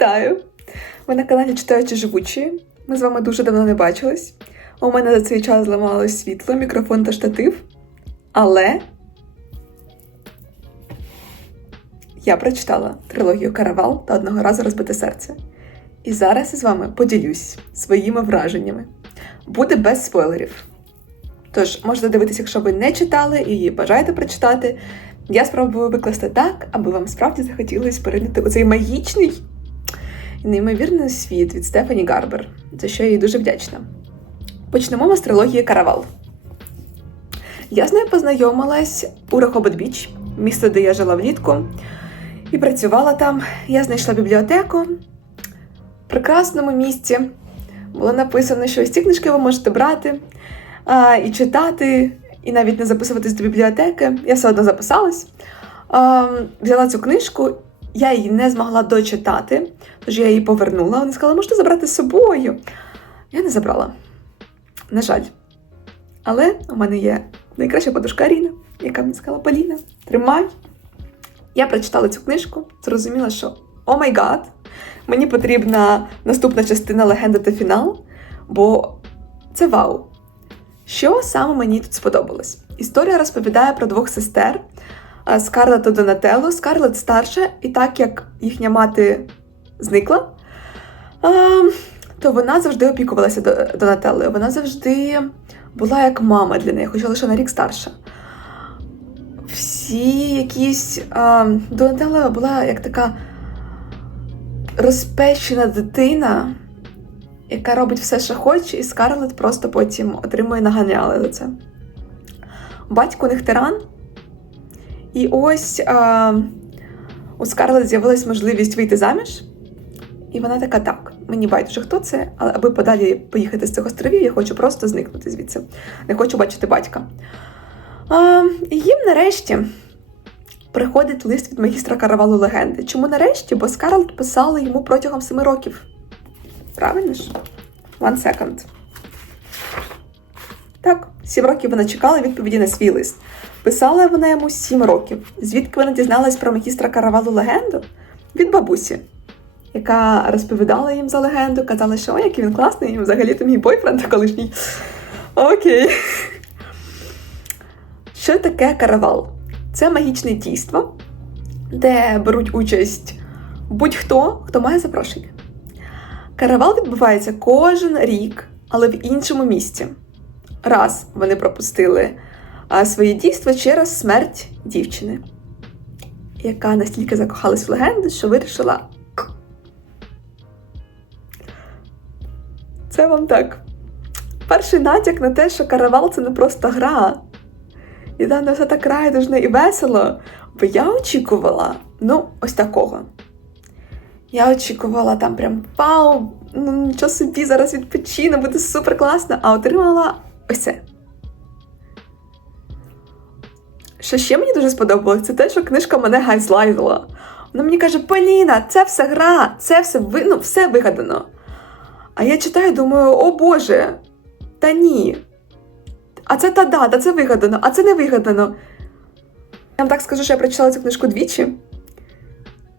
Вітаю! Ви на каналі Читаючи Живучі. Ми з вами дуже давно не бачились. У мене за цей час зламалось світло, мікрофон та штатив. Але я прочитала трилогію Каравал та одного разу розбите серце. І зараз з вами поділюсь своїми враженнями. Буде без спойлерів. Тож, можете дивитися, якщо ви не читали і її бажаєте прочитати. Я спробую викласти так, аби вам справді захотілося перейняти у цей магічний неймовірний світ від Стефані Гарбер, за що я їй дуже вдячна. Почнемо з трилогії Каравал. Я з нею познайомилась у Рехобот Біч, місто, де я жила влітку, і працювала там. Я знайшла бібліотеку в прекрасному місці. Було написано, що ось ці книжки ви можете брати а, і читати, і навіть не записуватись до бібліотеки. Я все одно записалась. А, взяла цю книжку, я її не змогла дочитати, тож я її повернула. Вони сказали, можете забрати з собою. Я не забрала. На жаль. Але у мене є найкраща подушка Аріна, яка мені сказала Поліна, тримай. Я прочитала цю книжку, зрозуміла, що о май гад, мені потрібна наступна частина легенда та фінал, бо це вау. Що саме мені тут сподобалось? Історія розповідає про двох сестер Скарлет та Донателло. Скарлет старша, і так як їхня мати зникла, то вона завжди опікувалася До- Донателлою. Вона завжди була як мама для неї, хоча лише на рік старша. Всі якісь. Донателла була як така розпещена дитина, яка робить все, що хоче, і Скарлет просто потім отримує наганяли за це. Батько у них тиран. І ось а, у Скарлет з'явилась можливість вийти заміж. І вона така: так, мені байдуже, хто це, але аби подалі поїхати з цих островів, я хочу просто зникнути звідси. Не хочу бачити батька. А, їм нарешті приходить лист від магістра каравалу легенди. Чому нарешті? Бо Скарлет писала йому протягом семи років. Правильно ж? One second. Так, сім років вона чекала відповіді на свій лист. Писала вона йому сім років. Звідки вона дізналась про магістра каравалу легенду? Від бабусі, яка розповідала їм за легенду, казала, що ой, який він класний, і взагалі то мій бойфренд колишній. Окей. Що таке каравал? Це магічне дійство, де беруть участь будь-хто, хто має запрошення. Каравал відбувається кожен рік, але в іншому місці. Раз вони пропустили своє дійство через смерть дівчини, яка настільки закохалась в легенду, що вирішила. Це вам так. Перший натяк на те, що каравал це не просто гра. І там не все так райдужно і весело. Бо я очікувала, ну, ось такого. Я очікувала там прям вау, ну нічого собі, зараз відпочину, буде супер класно, а отримала ось це. Що ще мені дуже сподобалось, це те, що книжка мене гайзлайтила. Вона мені каже: Поліна, це все гра, це все ви- ну, все вигадано. А я читаю, думаю, о Боже, та ні. А це та дата, це вигадано, а це не вигадано. Я вам так скажу, що я прочитала цю книжку двічі.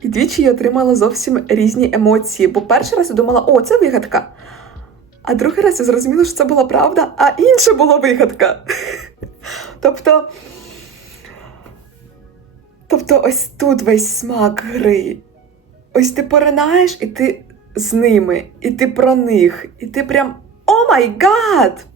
І двічі я отримала зовсім різні емоції. Бо перший раз я думала, о, це вигадка. А другий раз я зрозуміла, що це була правда, а інше була вигадка. Тобто. Тобто, ось тут весь смак гри. Ось ти поринаєш, і ти з ними, і ти про них, і ти прям о май гад!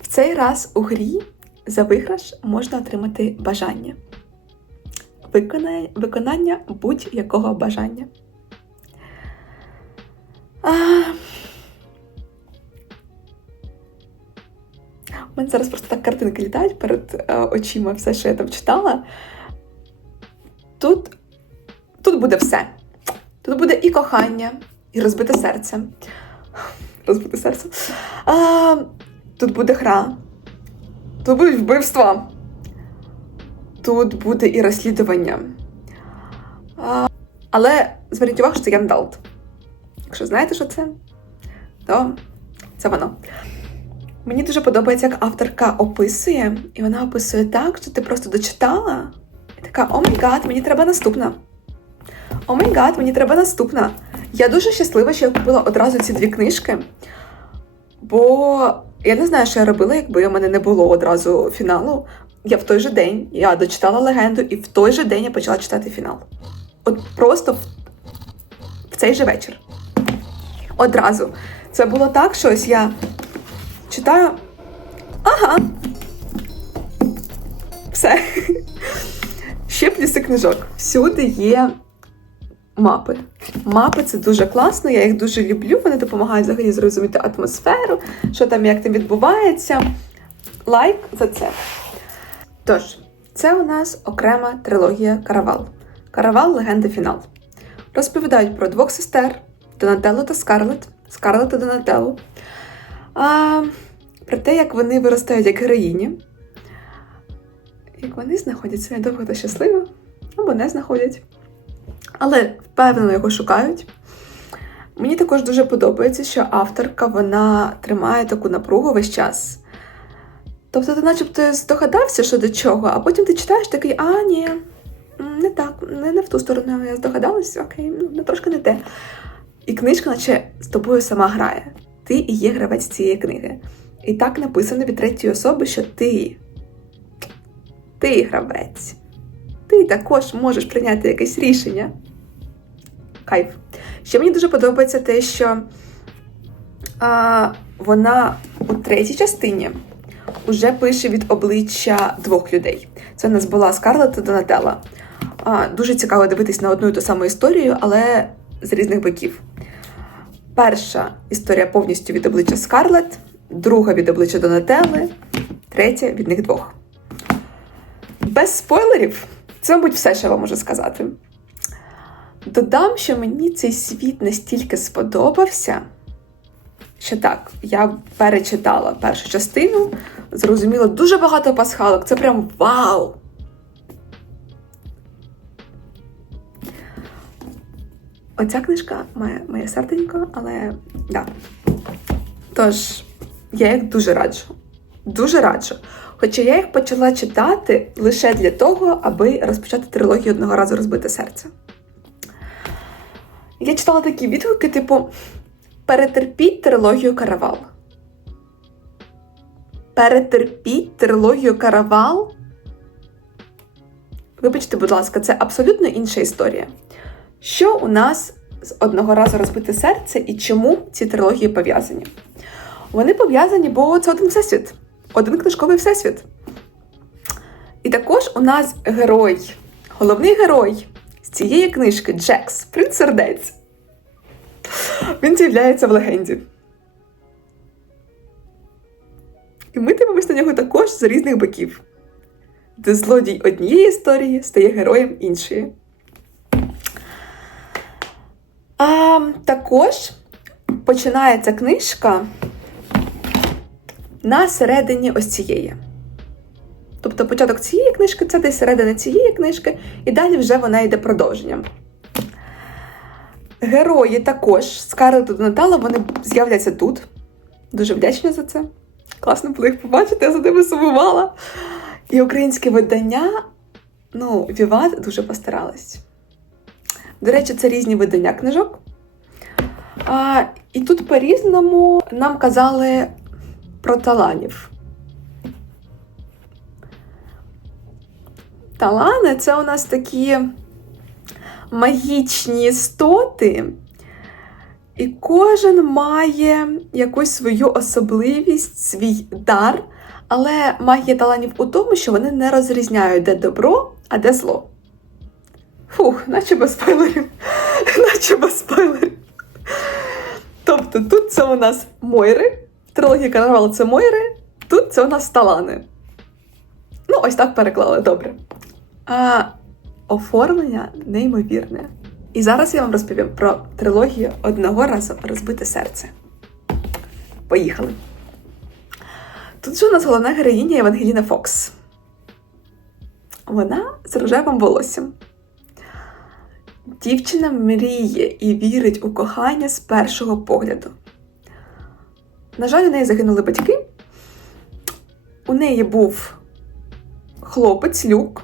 В цей раз у грі за виграш можна отримати бажання. Виконання, будь-якого бажання. А... У мене зараз просто так картинки літають перед е, очима все, що я там читала. Тут, тут буде все. Тут буде і кохання, і розбите серце. Розбите серце. А, тут буде гра. Тут будуть вбивства. Тут буде і розслідування. А, але зверніть увагу, що це Яндалт. Якщо знаєте, що це, то це воно. Мені дуже подобається, як авторка описує, і вона описує так, що ти просто дочитала, І така, о май гад, мені треба наступна. О май гад, мені треба наступна. Я дуже щаслива, що я купила одразу ці дві книжки, бо я не знаю, що я робила, якби у мене не було одразу фіналу. Я в той же день я дочитала легенду, і в той же день я почала читати фінал. От просто в, в цей же вечір. Одразу. Це було так, що ось я читаю. Ага. Все. Ще плюси книжок. Всюди є мапи. Мапи це дуже класно, я їх дуже люблю. Вони допомагають взагалі зрозуміти атмосферу, що там, як там відбувається. Лайк за це. Тож, це у нас окрема трилогія Каравал. Каравал легенда фінал. Розповідають про двох сестер Донателлу та Скарлет, Скарлет та Донателлу. А, про те, як вони виростають як героїні, як вони знаходять себе довго та щасливо, або не знаходять. Але впевнено його шукають. Мені також дуже подобається, що авторка вона тримає таку напругу весь час. Тобто, ти начебто здогадався, що до чого, а потім ти читаєш такий, а ні, не так, не, не в ту сторону я здогадалась, окей, ну трошки не те. І книжка, наче з тобою сама грає. Ти і є гравець цієї книги. І так написано від третьої особи, що ти. Ти гравець. Ти також можеш прийняти якесь рішення. Кайф. Ще мені дуже подобається те, що а, вона у третій частині вже пише від обличчя двох людей. Це у нас була Скарлет та Донателла. А, дуже цікаво дивитись на одну і ту саму історію, але з різних боків. Перша історія повністю від обличчя Скарлет, друга від обличчя Донателли, третя від них двох. Без спойлерів, це, мабуть, все, що я вам можу сказати. Додам, що мені цей світ настільки сподобався, що так, я перечитала першу частину, зрозуміла дуже багато пасхалок. Це прям вау! Оця книжка має моє серденько, але да. Тож, я їх дуже раджу. Дуже раджу. Хоча я їх почала читати лише для того, аби розпочати трилогію одного разу розбите серце. Я читала такі відгуки, типу: перетерпіть трилогію Каравал. Перетерпіть трилогію Каравал. Вибачте, будь ласка, це абсолютно інша історія. Що у нас з одного разу розбите серце і чому ці трилогії пов'язані? Вони пов'язані, бо це один всесвіт, один книжковий всесвіт. І також у нас герой, головний герой з цієї книжки Джекс, принц сердець. Він з'являється в легенді. І ми дивимося на нього також з різних боків, де злодій однієї історії стає героєм іншої. А також починається книжка на середині ось цієї. Тобто початок цієї книжки це десь середина цієї книжки, і далі вже вона йде продовженням. Герої також Скарлет та Донателла, вони з'являться тут. Дуже вдячна за це. Класно було їх побачити, я за ними сумувала. І українське видання, ну, Віват дуже постаралась. До речі, це різні видання книжок. А, І тут по-різному нам казали про таланів. Талани це у нас такі магічні істоти, і кожен має якусь свою особливість, свій дар, але магія таланів у тому, що вони не розрізняють, де добро, а де зло. Фух, наче без спойлерів. Наче без спойлерів. Тобто тут це у нас Мойри, трилогія Карнавал це Мойри, тут це у нас талани. Ну, ось так переклали, добре. А оформлення неймовірне. І зараз я вам розповім про трилогію одного разу розбите серце. Поїхали. Тут же у нас головна героїня Евангеліна Фокс. Вона з рожевим волоссям. Дівчина мріє і вірить у кохання з першого погляду. На жаль, у неї загинули батьки. У неї був хлопець Люк,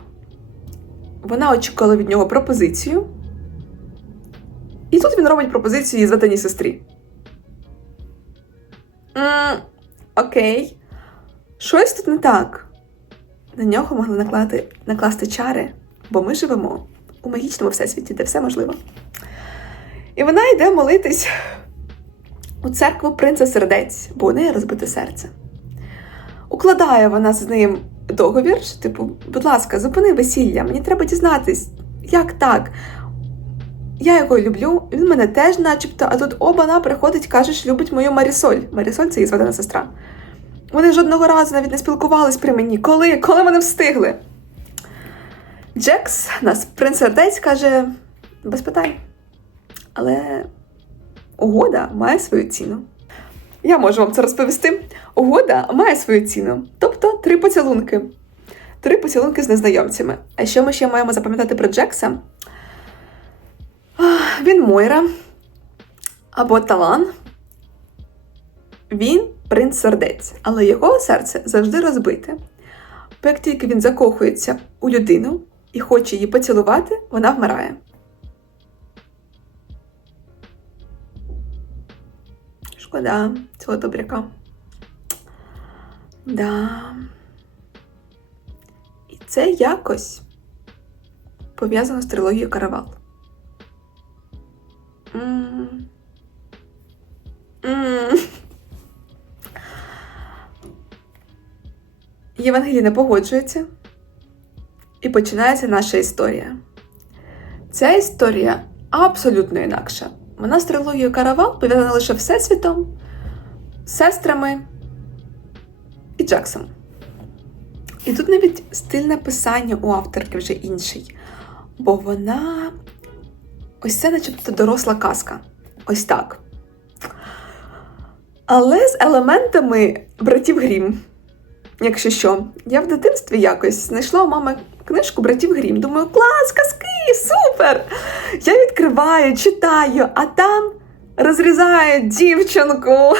вона очікувала від нього пропозицію. І тут він робить пропозицію її зведеній сестрі. м окей. Щось тут не так. На нього могли наклати, накласти чари, бо ми живемо у магічному всесвіті, де все можливо. І вона йде молитись у церкву принца сердець, бо у неї розбите серце. Укладає вона з ним договір, що, типу, будь ласка, зупини весілля, мені треба дізнатись, як так? Я його люблю, він мене теж, начебто, а тут оба-на приходить, каже, що любить мою Марісоль. Марісоль це її зведена сестра. Вони жодного разу навіть не спілкувались при мені. Коли? Коли вони встигли? Джекс, нас принц сердець, каже, без питань. Але угода має свою ціну. Я можу вам це розповісти. Угода має свою ціну. Тобто три поцілунки. Три поцілунки з незнайомцями. А що ми ще маємо запам'ятати про Джекса? Він Мойра або Талан. Він принц сердець, але його серце завжди розбите. Бо як тільки він закохується у людину і хоче її поцілувати, вона вмирає. Шкода цього добряка. Да. І це якось пов'язано з трилогією Каравал. М. М. Євангеліна погоджується, і починається наша історія. Ця історія абсолютно інакша. Вона з трилогією Каравал пов'язана лише Всесвітом, сестрами і Джексом. І тут навіть стиль написання у авторки вже інший, бо вона ось це, начебто, доросла казка. Ось так. Але з елементами братів Грім. Якщо що, я в дитинстві якось знайшла у мами книжку братів Грім. Думаю, клас, казки, супер! Я відкриваю, читаю, а там розрізають дівчинку.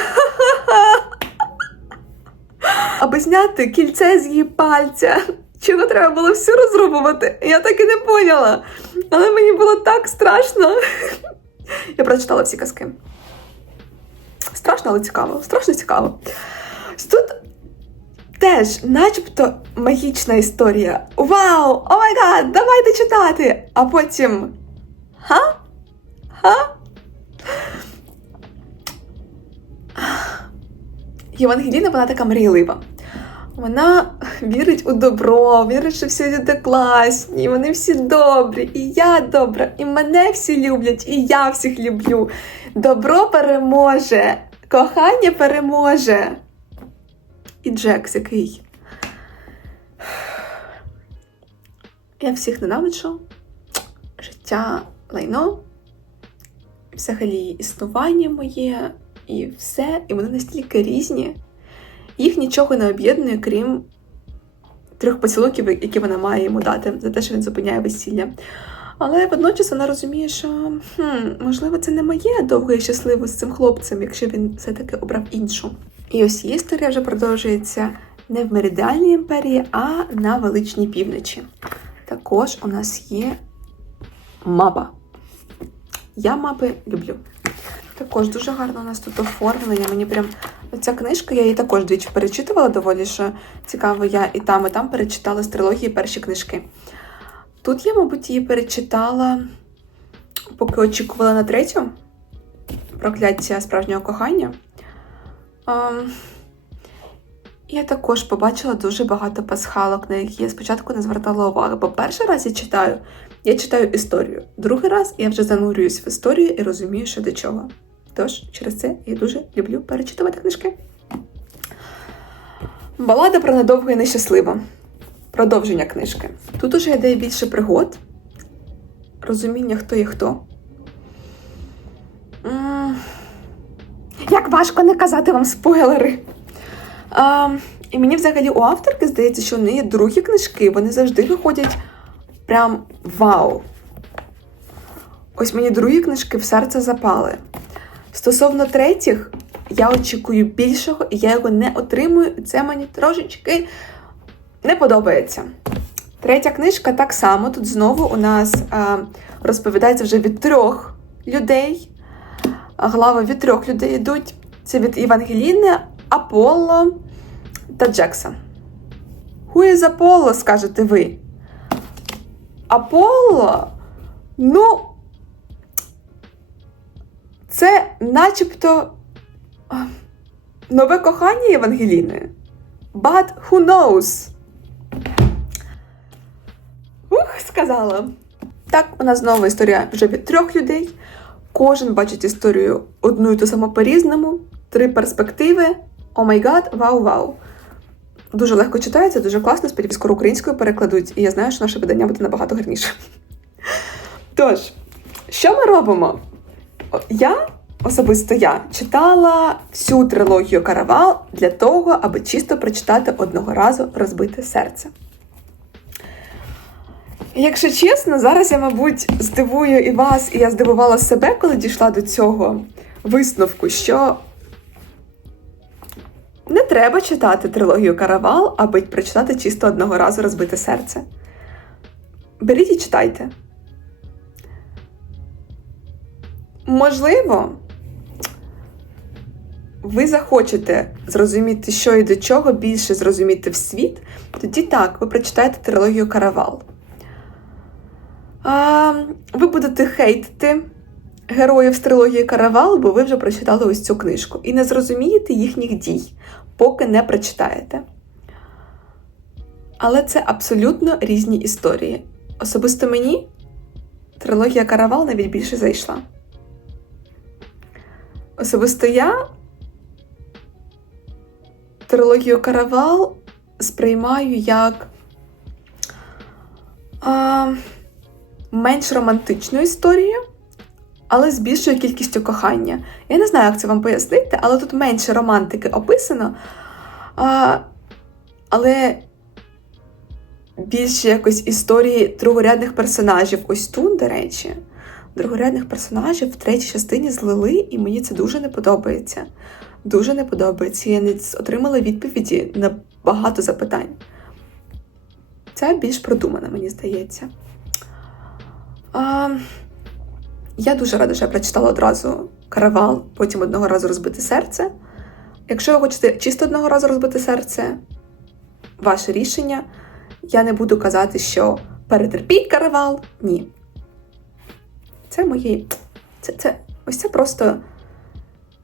Аби зняти кільце з її пальця. Чого треба було всю розрубувати? Я так і не поняла. Але мені було так страшно. Я прочитала всі казки. Страшно, але цікаво. Страшно цікаво. Тут теж, начебто, магічна історія. Вау! О май гад! Давайте читати! А потім. Ха? Ха? Євангеліна, вона така мрійлива. Вона вірить у добро, вірить, що всі люди класні, вони всі добрі, і я добра, і мене всі люблять, і я всіх люблю. Добро переможе, кохання переможе. І Джекс, який. Я всіх ненавиджу. Життя лайно, взагалі існування моє і все, і вони настільки різні. Їх нічого не об'єднує, крім трьох поцілунків, які вона має йому дати за те, що він зупиняє весілля. Але водночас вона розуміє, що хм, можливо це не моє довге і щасливе з цим хлопцем, якщо він все-таки обрав іншу. І ось історія вже продовжується не в меридіальній імперії, а на величній півночі. Також у нас є мапа. Я мапи люблю. Також дуже гарно у нас тут оформлення. Мені прям ця книжка, я її також двічі перечитувала доволі, що цікаво, я і там, і там перечитала з трилогії перші книжки. Тут я, мабуть, її перечитала, поки очікувала на третю прокляття справжнього кохання. Ем, я також побачила дуже багато пасхалок, на які я спочатку не звертала уваги. Бо перший раз я читаю, я читаю історію. Другий раз я вже занурююсь в історію і розумію, що до чого. Тож, через це я дуже люблю перечитувати книжки. Балада про недовго і нещасливо. Продовження книжки. Тут уже йде більше пригод, розуміння, хто є хто. Як важко не казати вам спойлери. А, і мені взагалі у авторки здається, що у неї другі книжки, вони завжди виходять прям вау. Ось мені другі книжки в серце запали. Стосовно третіх, я очікую більшого, і я його не отримую. і Це мені трошечки не подобається. Третя книжка так само. Тут знову у нас а, розповідається вже від трьох людей. Глави від трьох людей йдуть. Це від Євангеліни, Аполло та Джекса. Who is Аполло, скажете ви? Аполло? Ну, це начебто нове кохання Євангеліни. But who knows? Ух, сказала. Так, у нас знову історія вже від трьох людей. Кожен бачить історію одну і ту саму по-різному. Три перспективи. О май гад, вау-вау. Дуже легко читається, дуже класно. Сподіваюсь, скоро українською перекладуть, і я знаю, що наше видання буде набагато гарніше. Тож, що ми робимо? Я, особисто я, читала всю трилогію Каравал для того, аби чисто прочитати одного разу розбите серце. Якщо чесно, зараз я, мабуть, здивую і вас, і я здивувала себе, коли дійшла до цього висновку, що не треба читати трилогію Каравал, аби прочитати чисто одного разу розбите серце. Беріть і читайте. Можливо, ви захочете зрозуміти, що і до чого більше зрозуміти в світ, тоді так, ви прочитаєте трилогію Каравал. А, ви будете хейтити героїв з трилогії Каравал, бо ви вже прочитали ось цю книжку. І не зрозумієте їхніх дій, поки не прочитаєте. Але це абсолютно різні історії. Особисто мені трилогія Каравал навіть більше зайшла. Особисто я трилогію Каравал сприймаю як а, менш романтичну історію, але з більшою кількістю кохання. Я не знаю, як це вам пояснити, але тут менше романтики описано. А, але більше якось історії другорядних персонажів. Ось тут, до речі, другорядних персонажів в третій частині злили, і мені це дуже не подобається. Дуже не подобається. Я не отримала відповіді на багато запитань. Це більш продумана, мені здається. А, Я дуже рада, що я прочитала одразу каравал, потім одного разу розбите серце. Якщо ви хочете чисто одного разу розбити серце, ваше рішення. Я не буду казати, що перетерпіть каравал. Ні. Це мої. Це, це, Ось це просто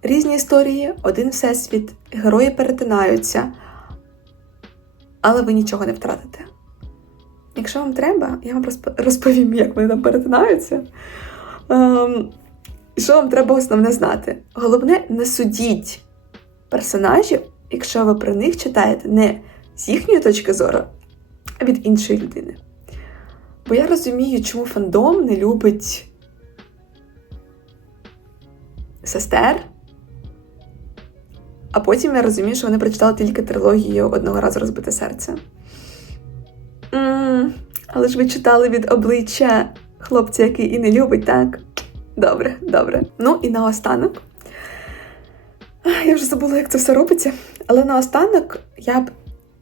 різні історії, один всесвіт, герої перетинаються, але ви нічого не втратите. Якщо вам треба, я вам розповім, як вони там перетинаються. Ем, що вам треба основне знати? Головне, не судіть персонажів, якщо ви про них читаєте не з їхньої точки зору, а від іншої людини. Бо я розумію, чому фандом не любить сестер. А потім я розумію, що вони прочитали тільки трилогію одного разу розбите серце. Але ж ви читали від обличчя хлопця, який і не любить, так? Добре, добре. Ну і наостанок. Я вже забула, як це все робиться. Але наостанок я б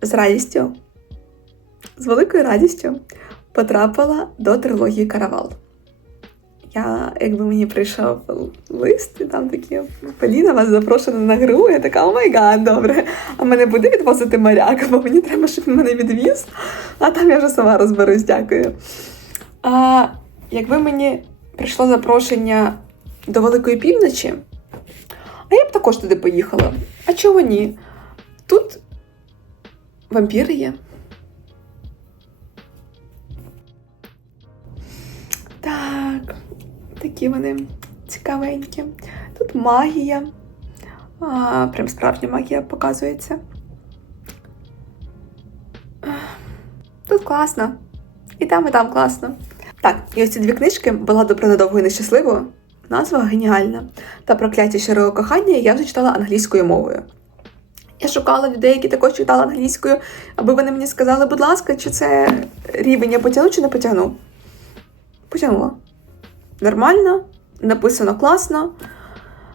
з радістю, з великою радістю потрапила до трилогії Каравал. Я, якби мені прийшов лист, і там такі Поліна вас запрошена на гру, я така, о май гад, добре. А мене буде відвозити моряк, бо мені треба, щоб він мене відвіз, а там я вже сама розберусь, дякую. А якби мені прийшло запрошення до Великої півночі, а я б також туди поїхала. А чого ні? Тут вампіри є. Такі вони цікавенькі. Тут магія. А, Прям справжня магія показується. Тут класно. І там, і там класно. Так, і ось ці дві книжки була добре надовго і нещасливо. Назва геніальна. Та прокляття щирого кохання я вже читала англійською мовою. Я шукала людей, які також читали англійською, аби вони мені сказали, будь ласка, чи це рівень я потягну, чи не потягну. Потягнула. Нормально, написано класно.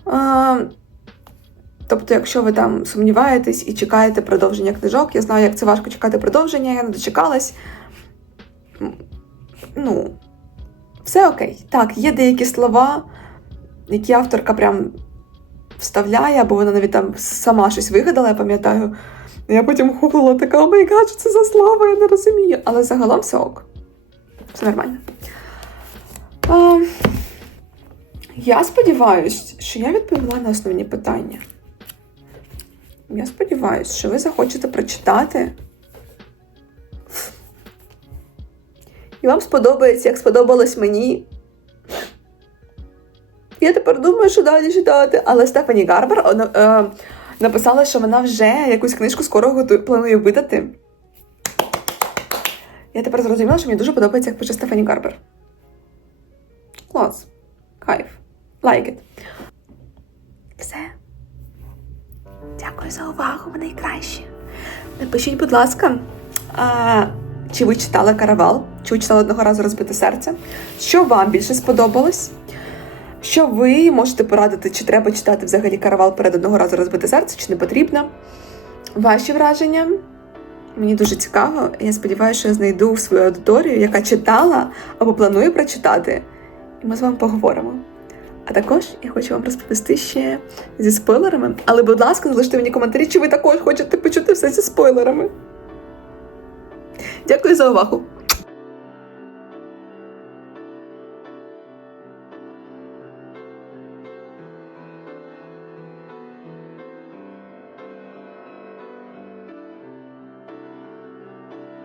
А, Тобто, якщо ви там сумніваєтесь і чекаєте продовження книжок, я знаю, як це важко чекати продовження, я не дочекалась. ну, все окей. Так, є деякі слова, які авторка прям вставляє, або вона навіть там сама щось вигадала, я пам'ятаю. Я потім гуглила така, о май гад, що це за слова, я не розумію. Але загалом все ок. Все нормально. А, я сподіваюся, що я відповіла на основні питання. Я сподіваюся, що ви захочете прочитати. І вам сподобається, як сподобалось мені. Я тепер думаю, що далі читати. Але Стефані Гарбер е, написала, що вона вже якусь книжку скоро планує видати. Я тепер зрозуміла, що мені дуже подобається, як пише Стефані Гарбер. Клас. Кайф. Like it. Все. Дякую за увагу, ви найкращі. Напишіть, будь ласка, а, чи ви читали каравал, чи ви читали одного разу розбите серце? Що вам більше сподобалось? Що ви можете порадити, чи треба читати взагалі каравал перед одного разу розбите серце, чи не потрібно? Ваші враження? Мені дуже цікаво. Я сподіваюся, що я знайду свою аудиторію, яка читала або планує прочитати, ми з вами поговоримо. А також я хочу вам розповісти ще зі спойлерами. Але, будь ласка, залиште мені коментарі, чи ви також хочете почути все зі спойлерами. Дякую за увагу!